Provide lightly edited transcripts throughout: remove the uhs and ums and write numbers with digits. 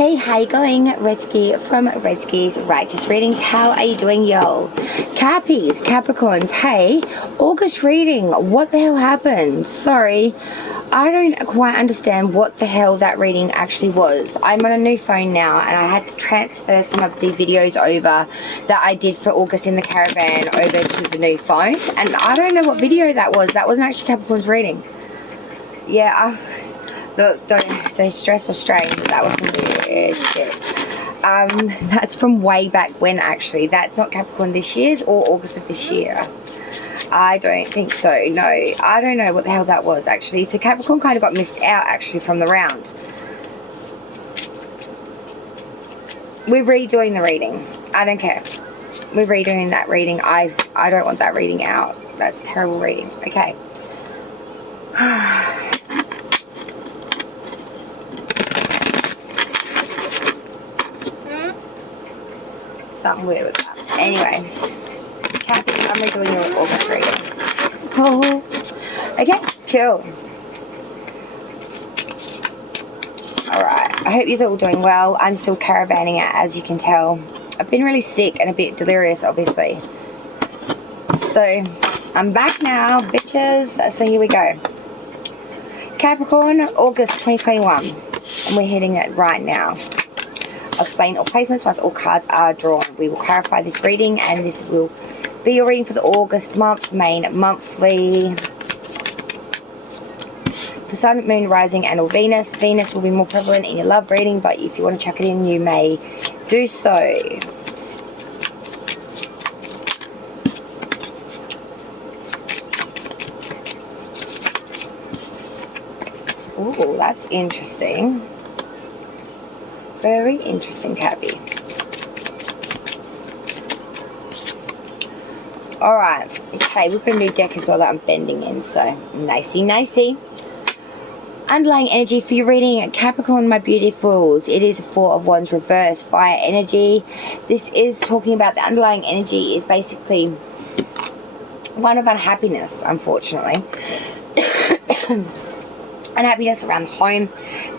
Hey, how you going? Redsky from Redsky's Righteous Readings. How are you doing, yo? Cappies, Capricorns, hey, August reading. What the hell happened? Sorry, I don't quite understand what the hell that reading actually was. I'm on a new phone now and I had to transfer some of the videos over that I did for August in the caravan over to the new phone. And I don't know what video that was. That wasn't actually Capricorn's reading. Yeah, look, don't stress or strain. That was some weird shit. That's from way back when, actually. That's not Capricorn this year's or August of this year. I don't think so. No, I don't know what the hell that was, actually. So Capricorn kind of got missed out, actually, from the round. We're redoing the reading. I don't care. We're redoing that reading. I don't want that reading out. That's terrible reading. Okay. Something weird with that. Anyway, Cappy, I'm redoing your August reading. Oh, okay, cool. Alright, I hope you're all doing well. I'm still caravanning it, as you can tell. I've been really sick and a bit delirious, obviously. So, I'm back now, bitches. So here we go. Capricorn, August 2021. And we're hitting it right now. I'll explain all placements once all cards are drawn. We will clarify this reading, and this will be your reading for the August month, main monthly. For Sun, Moon, Rising, and or Venus. Venus will be more prevalent in your love reading, but if you want to chuck it in, you may do so. Oh, that's interesting. Very interesting, Cappy. Alright, okay, we've got a new deck as well that I'm bending in, so nicey, nicey. Underlying energy for your reading, Capricorn, my beautifuls. It is Four of Wands reverse, fire energy. This is talking about the underlying energy is basically one of unhappiness, unfortunately. Unhappiness around the home,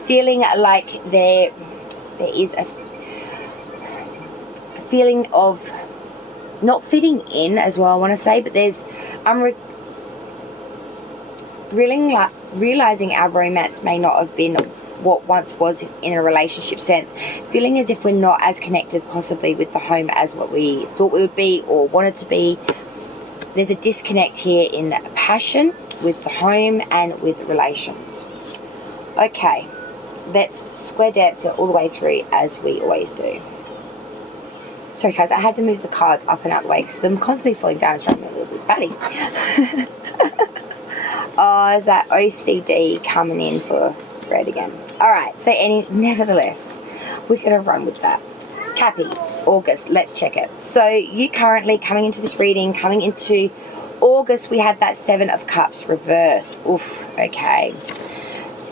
feeling like there is a feeling of not fitting in as well, I want to say, but there's realizing our romance may not have been what once was in a relationship sense, feeling as if we're not as connected possibly with the home as what we thought we would be or wanted to be. There's a disconnect here in passion with the home and with relations. Okay, let's square dance it all the way through as we always do. Sorry guys, I had to move the cards up and out the way because them constantly falling down is driving me a little bit batty. Oh, is that OCD coming in for red again? Alright, so nevertheless, we're going to run with that. Cappy, August, let's check it. So you currently coming into this reading, coming into August, we have that Seven of Cups reversed. Oof, okay.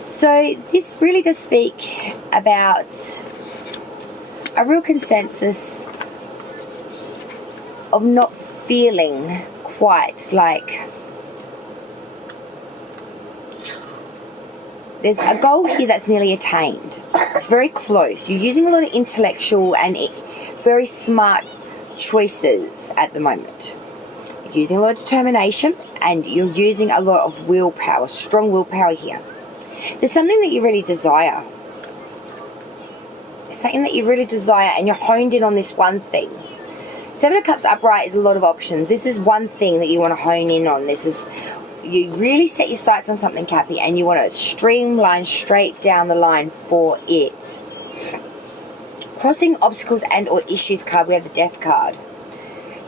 So this really does speak about a real consensus of not feeling quite like there's a goal here that's nearly attained. It's very close. You're using a lot of intellectual and very smart choices at the moment. You're using a lot of determination and you're using a lot of willpower, strong willpower here. There's something that you really desire. There's something that you really desire and you're honed in on this one thing. Seven of Cups upright is a lot of options. This is one thing that you want to hone in on. This is, you really set your sights on something, Cappy, and you want to streamline straight down the line for it. Crossing obstacles and or issues card, we have the Death card.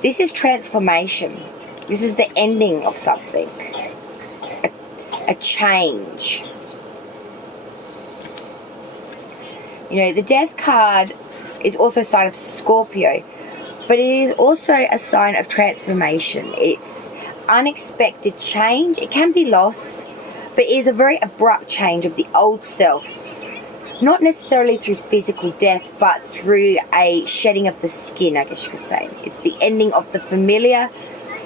This is transformation. This is the ending of something. A change. You know, the Death card is also a sign of Scorpio, but it is also a sign of transformation. It's unexpected change. It can be loss, but it is a very abrupt change of the old self. Not necessarily through physical death, but through a shedding of the skin, I guess you could say. It's the ending of the familiar.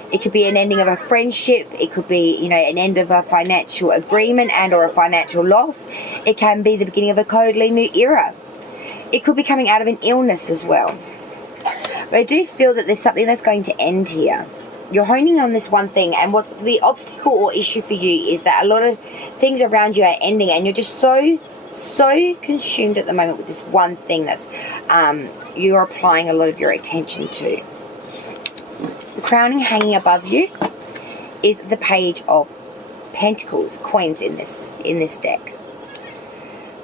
It could be an ending of a friendship. It could be, you know, an end of a financial agreement and or a financial loss. It can be the beginning of a totally new era. It could be coming out of an illness as well. But I do feel that there's something that's going to end here. You're honing on this one thing, and what's the obstacle or issue for you is that a lot of things around you are ending, and you're just so consumed at the moment with this one thing that's you're applying a lot of your attention to. The crowning hanging above you is the Page of Pentacles, coins in this deck.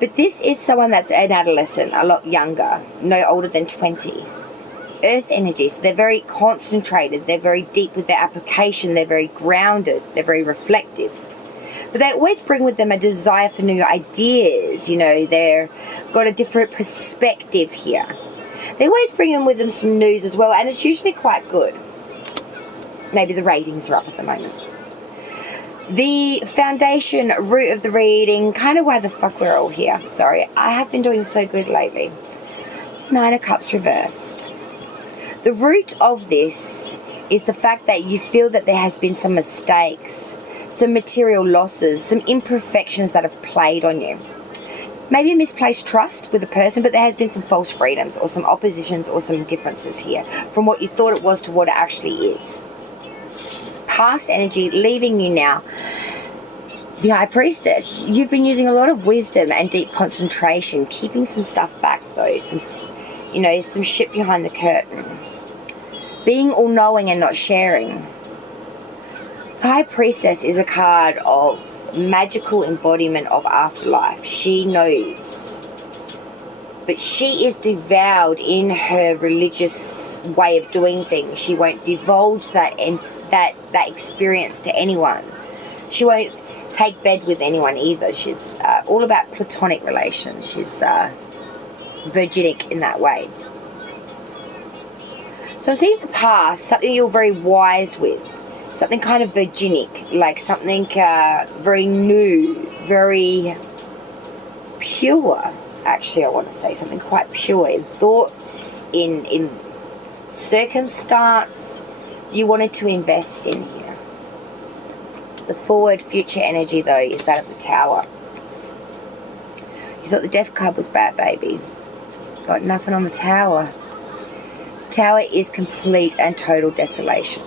But this is someone that's an adolescent, a lot younger, no older than 20. Earth energy, so they're very concentrated, they're very deep with their application, they're very grounded, they're very reflective. But they always bring with them a desire for new ideas, you know, they've got a different perspective here. They always bring in with them some news as well, and it's usually quite good. Maybe the ratings are up at the moment. The foundation root of the reading, kind of why the fuck we're all here. Sorry, I have been doing so good lately. 9 of Cups reversed. The root of this is the fact that you feel that there has been some mistakes, some material losses, some imperfections that have played on you. Maybe misplaced trust with a person, but there has been some false freedoms or some oppositions or some differences here from what you thought it was to what it actually is. Past energy leaving you now. The High Priestess, you've been using a lot of wisdom and deep concentration, keeping some stuff back though, some shit behind the curtain. Being all-knowing and not sharing. The High Priestess is a card of magical embodiment of afterlife. She knows. But she is devoured in her religious way of doing things. She won't divulge that experience to anyone. She won't take bed with anyone either. She's all about platonic relations. She's virginic in that way. So I'm seeing the past, something you're very wise with, something kind of virginic, like something very new, very pure, actually I want to say, something quite pure in thought, in circumstance you wanted to invest in here. The forward future energy though is that of the Tower. You thought the Death card was bad, baby. Got nothing on the Tower. Tower is complete and total desolation.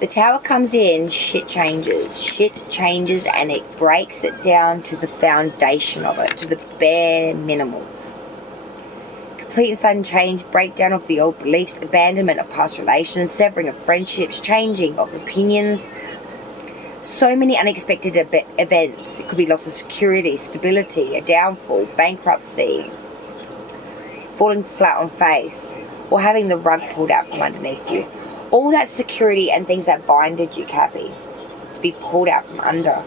The Tower comes in, shit changes, and it breaks it down to the foundation of it, to the bare minimals. Complete and sudden change, breakdown of the old beliefs, abandonment of past relations, severing of friendships, changing of opinions. So many unexpected events. It could be loss of security, stability, a downfall, bankruptcy, falling flat on face, or having the rug pulled out from underneath you. All that security and things that binded you, Cappy, to be pulled out from under.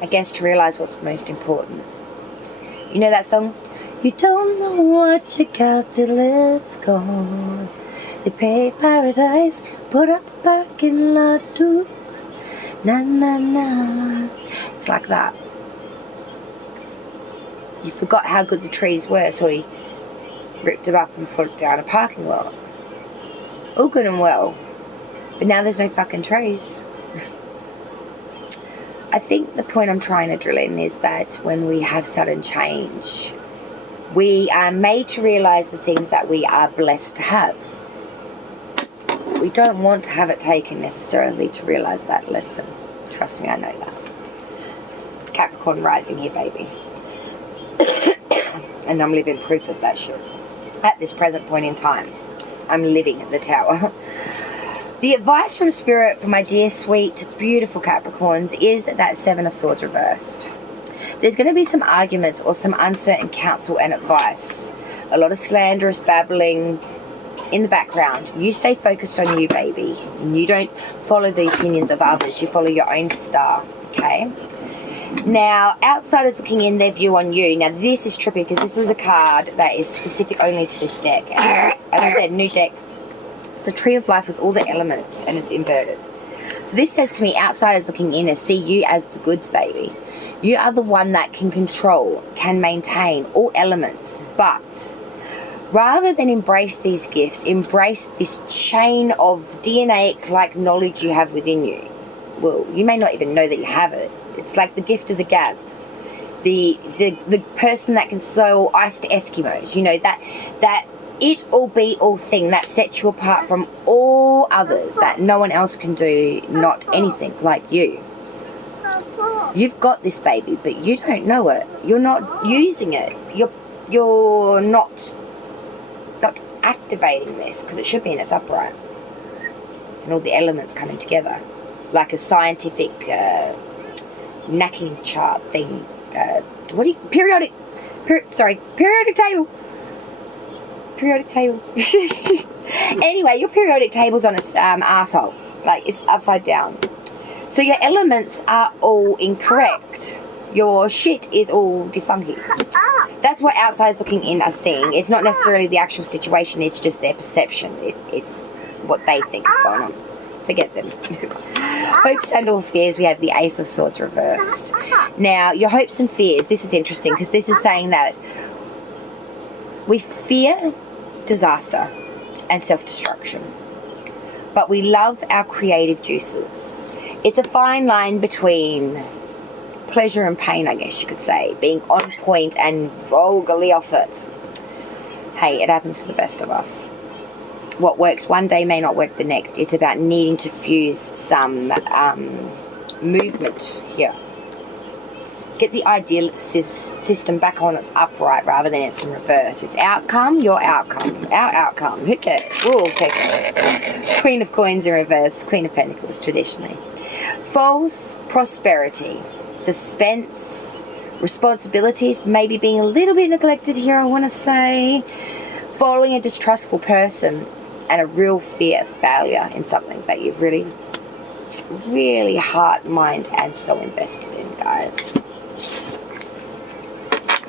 I guess to realise what's most important. You know that song? You don't know what you got till it's gone. They paved paradise, put up a parking lot too. Na na na. It's like that. You forgot how good the trees were, so he ripped them up and put it down a parking lot. All good and well, but now there's no fucking trees. I think the point I'm trying to drill in is that when we have sudden change, we are made to realise the things that we are blessed to have. We don't want to have it taken necessarily to realise that lesson. Trust me, I know that. Capricorn rising here, baby. And I'm living proof of that shit. At this present point in time, I'm living at the Tower. The advice from Spirit for my dear, sweet, beautiful Capricorns is that 7 of Swords reversed. There's going to be some arguments or some uncertain counsel and advice. A lot of slanderous babbling in the background. You stay focused on you, baby. And you don't follow the opinions of others. You follow your own star, okay? Now, outsiders looking in their view on you. Now, this is trippy because this is a card that is specific only to this deck. As I said, new deck. It's the Tree of Life with all the elements and it's inverted. So this says to me, outsiders looking in see you as the goods, baby. You are the one that can control, can maintain all elements. But rather than embrace these gifts, embrace this chain of DNA-like knowledge you have within you. Well, you may not even know that you have it. It's like the gift of the gab. the person that can sew ice to Eskimos, you know, that it all be all thing that sets you apart from all others, that no one else can do, not anything like you. You've got this, baby, but you don't know it. You're not using it. You're not activating this, because it should be in its upright. And all the elements coming together. Like a scientific knacking chart thing. Periodic table. Periodic table. Anyway, your periodic table's on its arsehole. Like, it's upside down. So your elements are all incorrect. Your shit is all defunky. That's what outsiders looking in are seeing. It's not necessarily the actual situation, it's just their perception. It's what they think is going on. Forget them. Hopes and all fears, we have the Ace of Swords reversed. Now, your hopes and fears, this is interesting, because this is saying that we fear disaster and self-destruction, but we love our creative juices. It's a fine line between pleasure and pain, I guess you could say, being on point and vulgarly off it. Hey, it happens to the best of us. What works one day may not work the next. It's about needing to fuse some movement here. Get the ideal system back on its upright rather than its in reverse. It's outcome, your outcome, our outcome. Who cares? We'll all take it. Queen of Coins in reverse, Queen of Pentacles traditionally. False prosperity, suspense, responsibilities, maybe being a little bit neglected here, I want to say. Following a distrustful person and a real fear of failure in something that you've really, really heart, mind, and soul invested in, guys.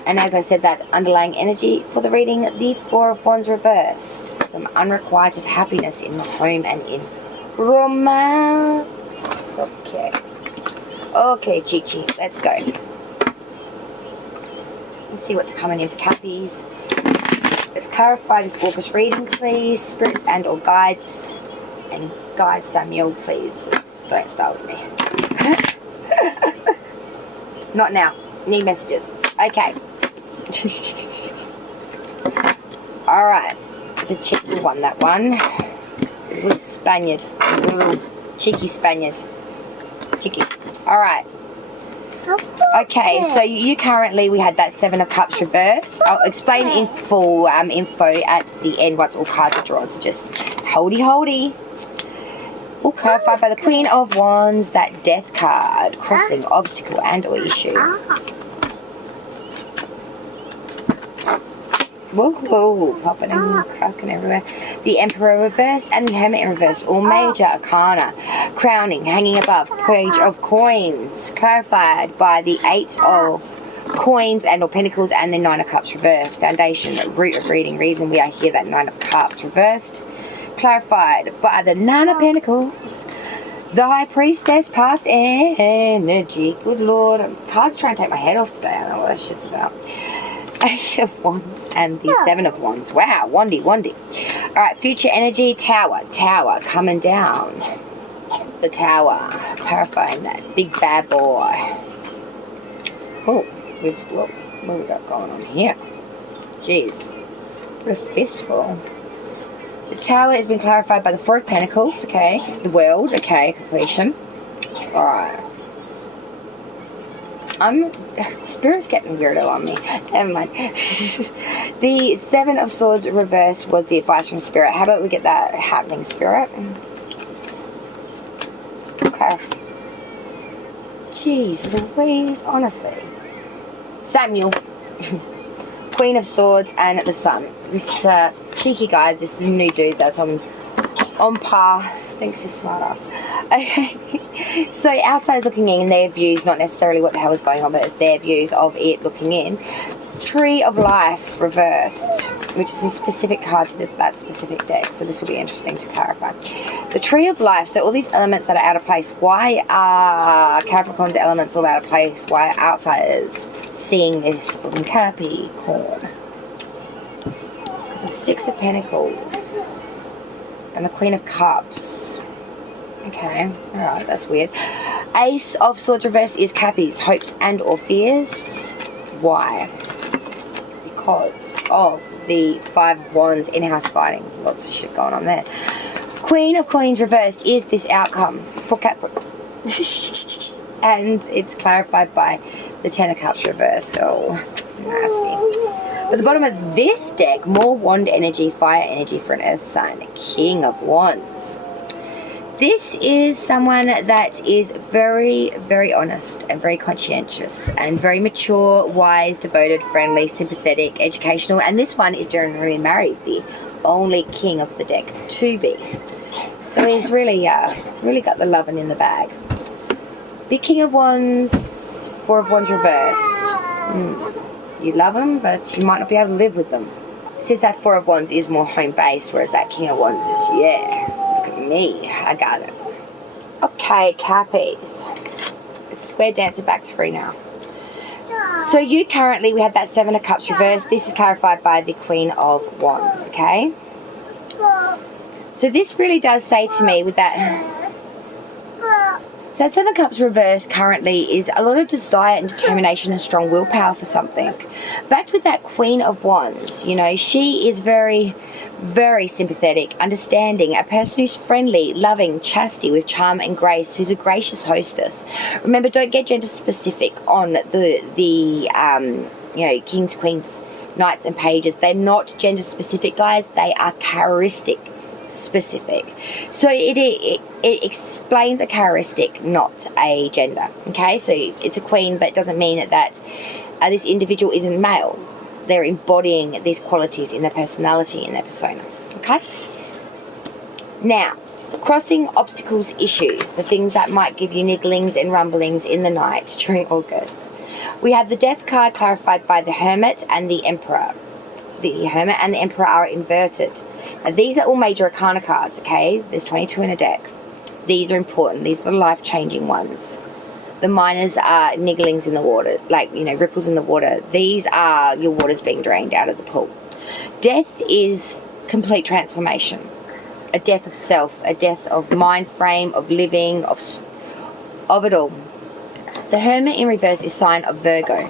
And as I said, that underlying energy for the reading, the Four of Wands reversed. Some unrequited happiness in the home and in romance. Okay. Okay, Chi-Chi, let's go. Let's see what's coming in for cappies. Let's clarify this August reading, please. Spirits and or guides. And guide Samuel, please. Just don't start with me. Not now. Need messages. Okay. Alright. It's a cheeky one, that one. A little Spaniard. A little cheeky Spaniard. Cheeky. Alright. Okay, so you currently, we had that Seven of Cups reversed. I'll explain in full info at the end once all cards are drawn, so just holdy. All clarified by the Queen of Wands, that Death card, crossing, obstacle and or issue. Whoa, popping and cracking everywhere. The Emperor reversed and the Hermit in reverse. All major arcana. Crowning, hanging above. Page of Coins. Clarified by the Eight of Coins and or Pentacles and the Nine of Cups reversed. Foundation, root of reading, reason we are here, that Nine of Cups reversed. Clarified by the Nine of Pentacles. The High Priestess, past energy. Good Lord. Cards trying to take my head off today. I don't know what that shit's about. Eight of Wands and the Seven of Wands. Wow, wandy. Alright, future energy, Tower coming down. The Tower, clarifying that big bad boy. Oh, what we got going on here? Jeez, what a fistful. The Tower has been clarified by the Four of Pentacles, okay. The World, okay, completion. Alright. Spirit's getting weirdo on me. Never mind. The Seven of Swords reversed was the advice from Spirit. How about we get that happening, Spirit? Okay. Jeez Louise, honestly. Samuel. Queen of Swords and the Sun. This is a cheeky guy. This is a new dude that's on par. Thinks he's smart ass. Okay. So outsiders looking in, their views, not necessarily what the hell is going on, but it's their views of it looking in. Tree of Life reversed, which is a specific card to that specific deck, so this will be interesting to clarify. The Tree of Life, so all these elements that are out of place, why are Capricorn's elements all out of place? Why are outsiders seeing this from Capricorn? Because of Six of Pentacles and the Queen of Cups. Okay, alright, that's weird. Ace of Swords reversed is cappies, hopes and or fears. Why? Because of the Five of Wands in-house fighting. Lots of shit going on there. Queen of Coins reversed is this outcome for Capricorn. And it's clarified by the Ten of Cups reversed. Oh, nasty. But the bottom of this deck, more wand energy, fire energy for an earth sign. King of Wands. This is someone that is very, very honest and very conscientious and very mature, wise, devoted, friendly, sympathetic, educational. And this one is generally married, the only king of the deck to be. So he's really got the loving in the bag. Big King of Wands, Four of Wands reversed. You love them, but you might not be able to live with them. It says that Four of Wands is more home-based, whereas that King of Wands is, yeah, look at me, I got it. Okay, Cappies. It's Square Dancer back 3 now. So you currently, we had that Seven of Cups reversed. This is clarified by the Queen of Wands, okay? So this really does say to me with that... So that Seven of Cups reversed currently is a lot of desire and determination and strong willpower for something. Backed with that Queen of Wands, you know, she is very, very sympathetic, understanding, a person who's friendly, loving, chastity with charm and grace, who's a gracious hostess. Remember, don't get gender specific on the you know, kings, queens, knights and pages. They're not gender specific, guys. They are characteristic specific. So it explains a characteristic, not a gender. Okay, so it's a queen, but it doesn't mean that this individual isn't male. They're embodying these qualities in their personality, in their persona. Okay, now crossing obstacles, issues, the things that might give you nigglings and rumblings in the night during August. We have the Death card clarified by the Hermit and the Emperor. The Hermit and the Emperor are inverted. Now, these are all major arcana cards, okay? There's 22 in a deck. These are important. These are the life-changing ones. The minors are nigglings in the water, like, you know, ripples in the water. These are your waters being drained out of the pool. Death is complete transformation. A death of self, a death of mind frame, of living, of it all. The Hermit in reverse is sign of Virgo.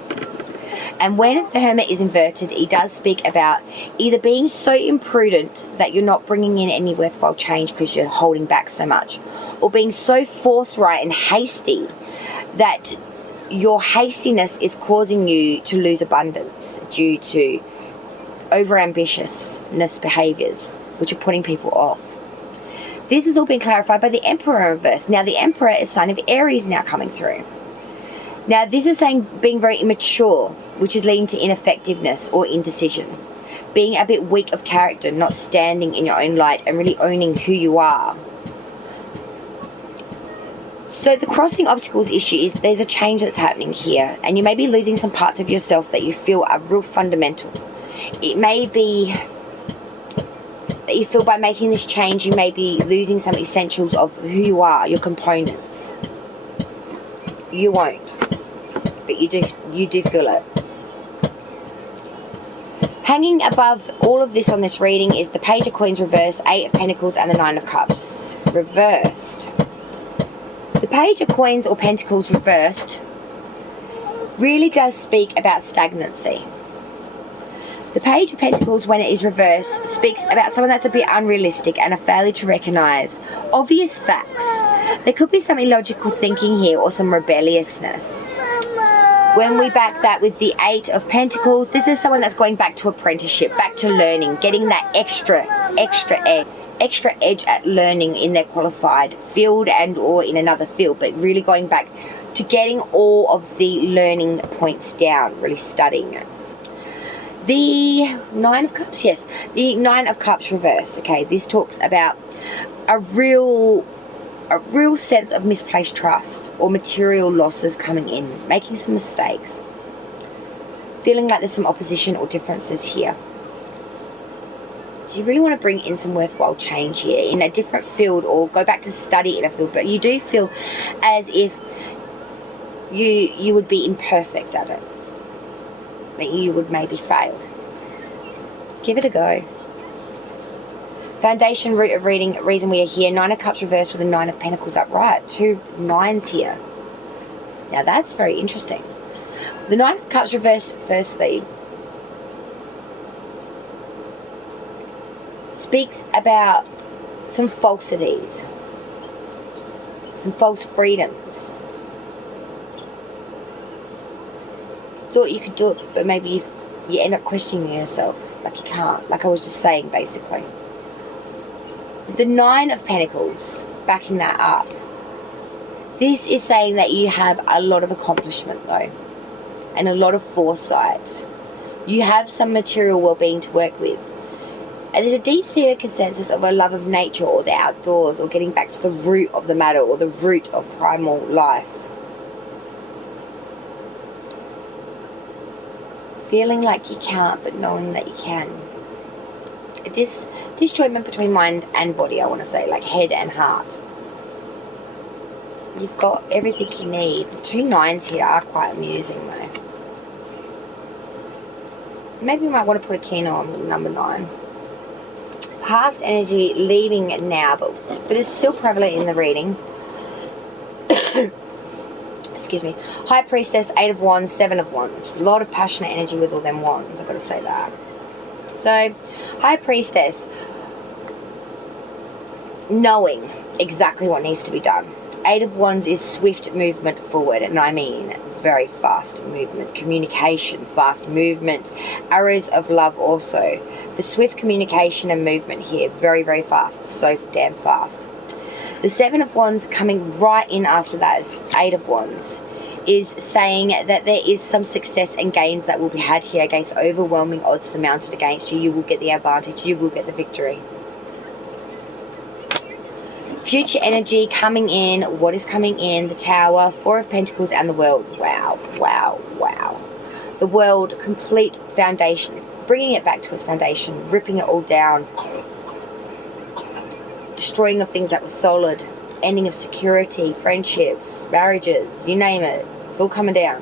And when the Hermit is inverted, he does speak about either being so imprudent that you're not bringing in any worthwhile change because you're holding back so much, or being so forthright and hasty that your hastiness is causing you to lose abundance due to overambitiousness behaviors, which are putting people off. This has all been clarified by the Emperor in reverse. Now, the Emperor is sign of Aries now coming through. Now, this is saying being very immature, which is leading to ineffectiveness or indecision. Being a bit weak of character, not standing in your own light and really owning who you are. So the crossing obstacles issue is there's a change that's happening here, and you may be losing some parts of yourself that you feel are real fundamental. It may be that you feel by making this change, you may be losing some essentials of who you are, your components. You won't, but you do feel it. Hanging above all of this on this reading is the Page of Coins reversed, Eight of Pentacles, and the Nine of Cups reversed. The Page of Coins or Pentacles reversed really does speak about stagnancy. The Page of Pentacles, when it is reversed, speaks about someone that's a bit unrealistic and a failure to recognise obvious facts. There could be some illogical thinking here or some rebelliousness. When we back that with the Eight of Pentacles, this is someone that's going back to apprenticeship, back to learning, getting that extra edge at learning in their qualified field and or in another field, but really going back to getting all of the learning points down, really studying it. The Nine of Cups, yes, the Nine of Cups reverse. Okay, this talks about a real sense of misplaced trust or material losses coming in, making some mistakes, feeling like there's some opposition or differences here. Do you really want to bring in some worthwhile change here in a different field or go back to study in a field, but you do feel as if you would be imperfect at it, that you would maybe fail. Give it a go. Foundation, root of reading, reason we are here. Nine of Cups reversed with a Nine of Pentacles upright. 2 nines here. Now that's very interesting. The Nine of Cups reversed, firstly, speaks about some falsities, some false freedoms. Thought you could do it, but maybe you end up questioning yourself, like you can't, like I was just saying, basically. The Nine of Pentacles, backing that up, this is saying that you have a lot of accomplishment, though, and a lot of foresight. You have some material well-being to work with. And there's a deep-seated consensus of a love of nature or the outdoors, or getting back to the root of the matter, or the root of primal life. Feeling like you can't, but knowing that you can. A disjointment between mind and body, I want to say, like head and heart. You've got everything you need. The two nines here are quite amusing, though. Maybe you might want to put a keynote on with number 9. Past energy leaving now, but it's still prevalent in the reading. Excuse me. High Priestess, 8 of Wands, 7 of Wands. A lot of passionate energy with all them wands, I've got to say that. So, High Priestess, knowing exactly what needs to be done. 8 of Wands is swift movement forward, and I mean very fast movement. Communication, fast movement. Arrows of love also. The swift communication and movement here, very, very fast. So damn fast. The 7 of Wands coming right in after that is 8 of Wands, is saying that there is some success and gains that will be had here against overwhelming odds surmounted against you. You will get the advantage. You will get the victory. Future energy coming in. What is coming in? The Tower, 4 of Pentacles, and the World. Wow, wow, wow. The World, complete foundation. Bringing it back to its foundation. Ripping it all down. Destroying of things that were solid. Ending of security, friendships, marriages, you name it. It's all coming down.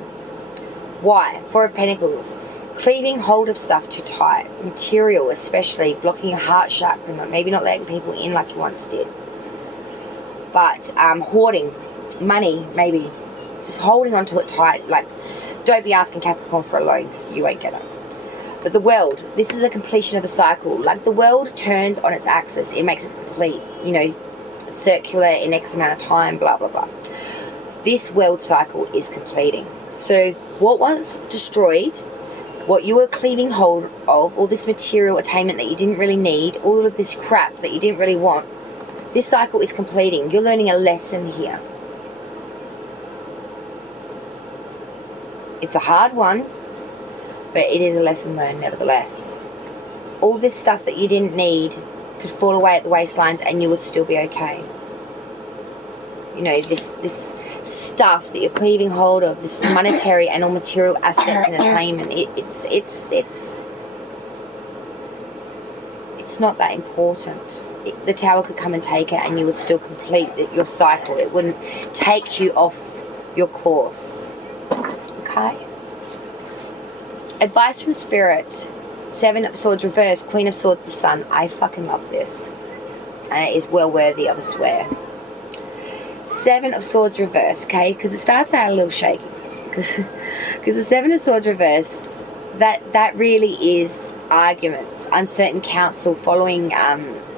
Why? 4 of Pentacles. Cleaving hold of stuff too tight. Material, especially. Blocking your heart chakra. Maybe not letting people in like you once did. But hoarding money, maybe. Just holding onto it tight. Like, don't be asking Capricorn for a loan. You won't get it. But the World, this is a completion of a cycle. Like, the world turns on its axis. It makes it complete, you know, circular in X amount of time, blah, blah, blah. This world cycle is completing. So what was destroyed, what you were cleaving hold of, all this material attainment that you didn't really need, all of this crap that you didn't really want, this cycle is completing. You're learning a lesson here. It's a hard one, but it is a lesson learned nevertheless. All this stuff that you didn't need could fall away at the waistlines and you would still be okay. You know, this stuff that you're cleaving hold of, this monetary and all material assets and attainment, it's not that important. The Tower could come and take it and you would still complete your cycle. It wouldn't take you off your course. Okay? Advice from Spirit. 7 of Swords reversed, Queen of Swords, the Sun. I fucking love this. And it is well worthy of a swear. 7 of Swords reversed, okay? Because it starts out a little shaky. Because the 7 of Swords reversed, that really is arguments, uncertain counsel, following,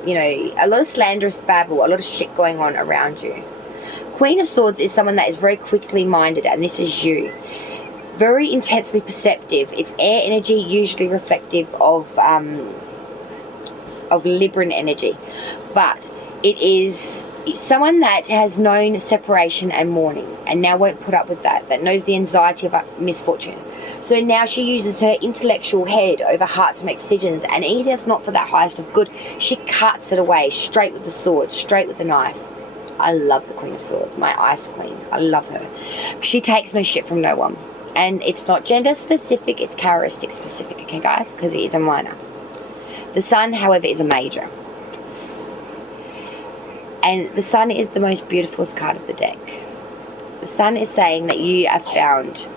you know, a lot of slanderous babble, a lot of shit going on around you. Queen of Swords is someone that is very quickly minded, and this is you. Very intensely perceptive. It's air energy, usually reflective of Libran energy. But it is someone that has known separation and mourning, and now won't put up with that knows the anxiety of misfortune. So now she uses her intellectual head over heart to make decisions, and anything that's not for that highest of good, she cuts it away, straight with the sword, straight with the knife. I love the Queen of Swords, my ice queen. I love her. She takes no shit from no one. And it's not gender specific, it's characteristic specific, okay guys? Because it is a minor. The Sun, however, is a major. And the Sun is the most beautiful card of the deck. The Sun is saying that you have found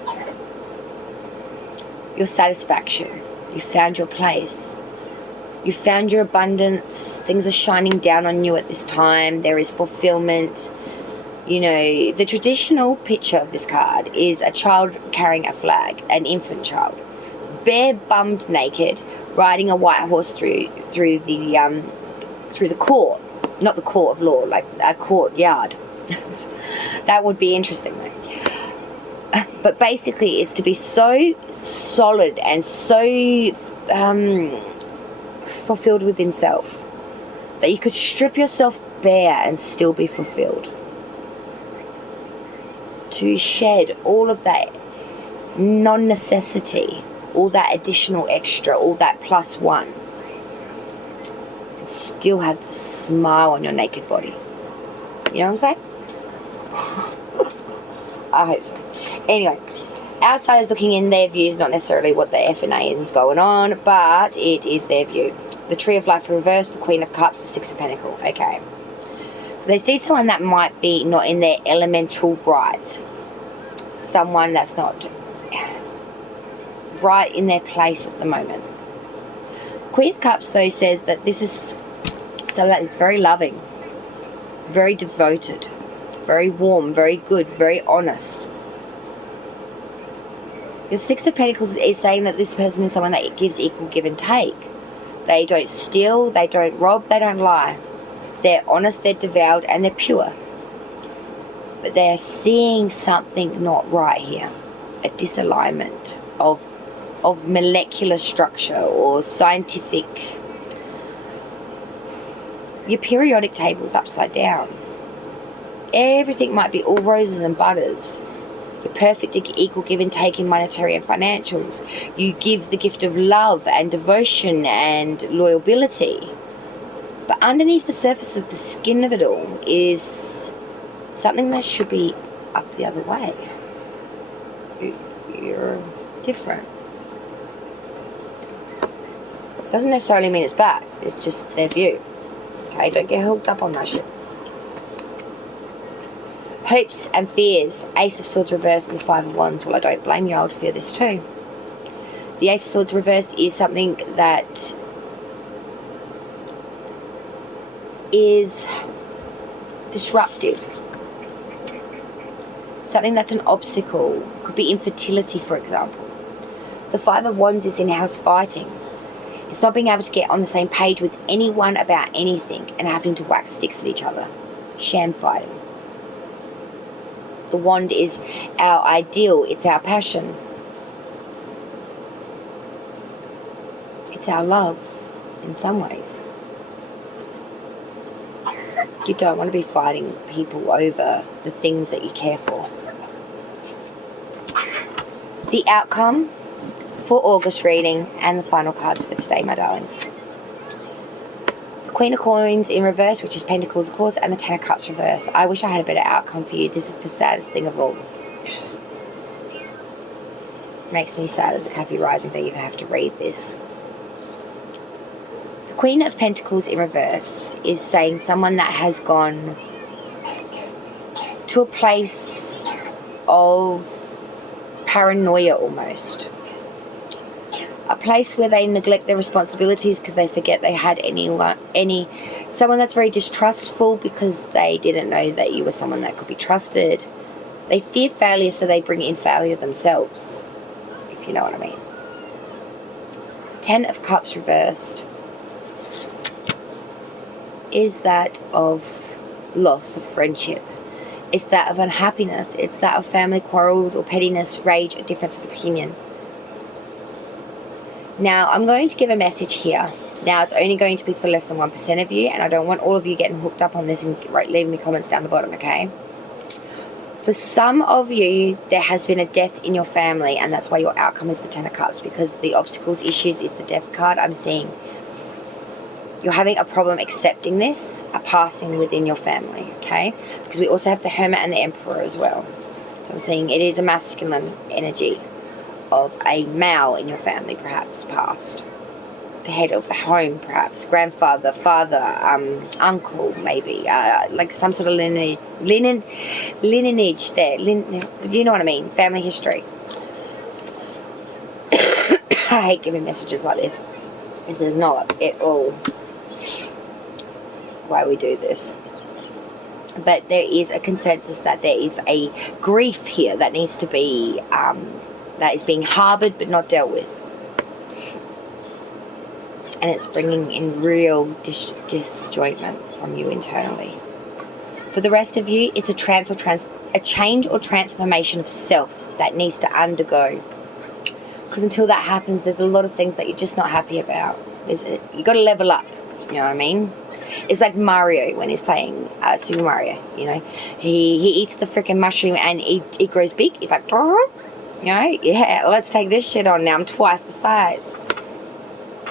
your satisfaction. You found your place. You found your abundance. Things are shining down on you at this time. There is fulfillment. You know, the traditional picture of this card is a child carrying a flag, an infant child, bare bummed naked, riding a white horse through the court, not the court of law, like a courtyard. That would be interesting though. But basically, it's to be so solid and so fulfilled within self that you could strip yourself bare and still be fulfilled. To shed all of that non-necessity, all that additional extra, all that plus one, and still have the smile on your naked body. You know what I'm saying? I hope so. Anyway, outsiders looking in, their view is not necessarily what the F&A is going on, but it is their view. The Tree of Life reversed, the Queen of Cups, the Six of Pentacles. Okay. So they see someone that might be not in their elemental right. Someone that's not right in their place at the moment. Queen of Cups, though, says that this is someone that is very loving, very devoted, very warm, very good, very honest. The Six of Pentacles is saying that this person is someone that gives equal give and take. They don't steal, they don't rob, they don't lie. They're honest, they're devout, and they're pure. But they're seeing something not right here. A disalignment of molecular structure or scientific. Your periodic table's upside down. Everything might be all roses and butters. You're perfect equal give and take in monetary and financials. You give the gift of love and devotion and loyalty. But underneath the surface of the skin of it all is something that should be up the other way. You're different. Doesn't necessarily mean it's bad. It's just their view. Okay, don't get hooked up on that shit. Hopes and fears. Ace of Swords reversed and the Five of Wands. Well, I don't blame you. I would fear this too. The Ace of Swords reversed is something that is disruptive. Something that's an obstacle. Could be infertility, for example. The Five of Wands is in-house fighting. It's not being able to get on the same page with anyone about anything and having to whack sticks at each other. Sham fighting. The wand is our ideal. It's our passion. It's our love in some ways. You don't want to be fighting people over the things that you care for. The outcome for August reading and the final cards for today, my darlings. The Queen of Coins in reverse, which is Pentacles, of course, and the Ten of Cups reverse. I wish I had a better outcome for you. This is the saddest thing of all. Makes me sad as a Cappy rising to even have to read this. The Queen of Pentacles in reverse is saying someone that has gone to a place of paranoia almost. A place where they neglect their responsibilities because they forget they had someone that's very distrustful because they didn't know that you were someone that could be trusted. They fear failure, so they bring in failure themselves, if you know what I mean. Ten of Cups reversed is that of loss of friendship. It's that of unhappiness. It's that of family quarrels or pettiness, rage, or difference of opinion. Now, I'm going to give a message here. Now, it's only going to be for less than 1% of you, and I don't want all of you getting hooked up on this and leaving me comments down the bottom, okay? For some of you, there has been a death in your family, and that's why your outcome is the Ten of Cups, because the obstacles, issues is the Death card. I'm seeing you're having a problem accepting this, a passing within your family, okay? Because we also have the Hermit and the Emperor as well. So I'm seeing it is a masculine energy of a male in your family, perhaps passed. The head of the home, perhaps. Grandfather, father, uncle, maybe. Like some sort of lineage there. You know what I mean? Family history. I hate giving messages like this. This is not at all why we do this. But there is a consensus that there is a grief here that needs to be, that is being harbored but not dealt with. And it's bringing in real disjointment from you internally. For the rest of you, it's a change or transformation of self that needs to undergo. Because until that happens, there's a lot of things that you're just not happy about. You got to level up, you know what I mean? It's like Mario when he's playing Super Mario, you know. He eats the freaking mushroom and it grows big. He's like, you know, yeah, let's take this shit on now. I'm twice the size.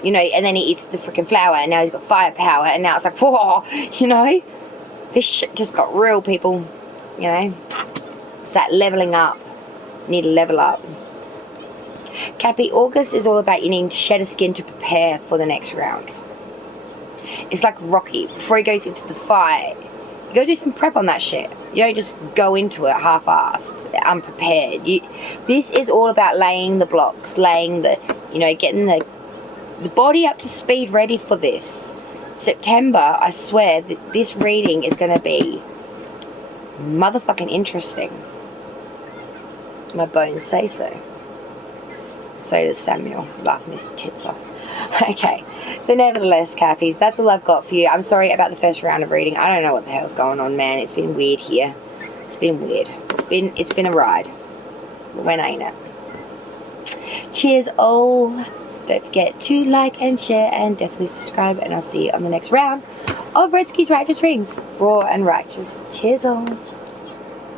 You know, and then he eats the freaking flower and now he's got firepower and now it's like, whoa, you know. This shit just got real, people, you know. It's that leveling up. You need to level up. Cappy, August is all about you needing to shed a skin to prepare for the next round. It's like Rocky. Before he goes into the fight, you gotta do some prep on that shit. You don't just go into it half-assed, unprepared. This is all about laying the blocks, laying the, you know, getting the body up to speed, ready for this. September, I swear that this reading is going to be motherfucking interesting. My bones say so. So does Samuel, laughing his tits off. Okay, so nevertheless, Cappies, that's all I've got for you. I'm sorry about the first round of reading. I don't know what the hell's going on, man. It's been weird here. It's been weird. It's been a ride. When ain't it? Cheers all. Don't forget to like and share and definitely subscribe, and I'll see you on the next round of Redski's Righteous Readings. Raw and righteous. Cheers all.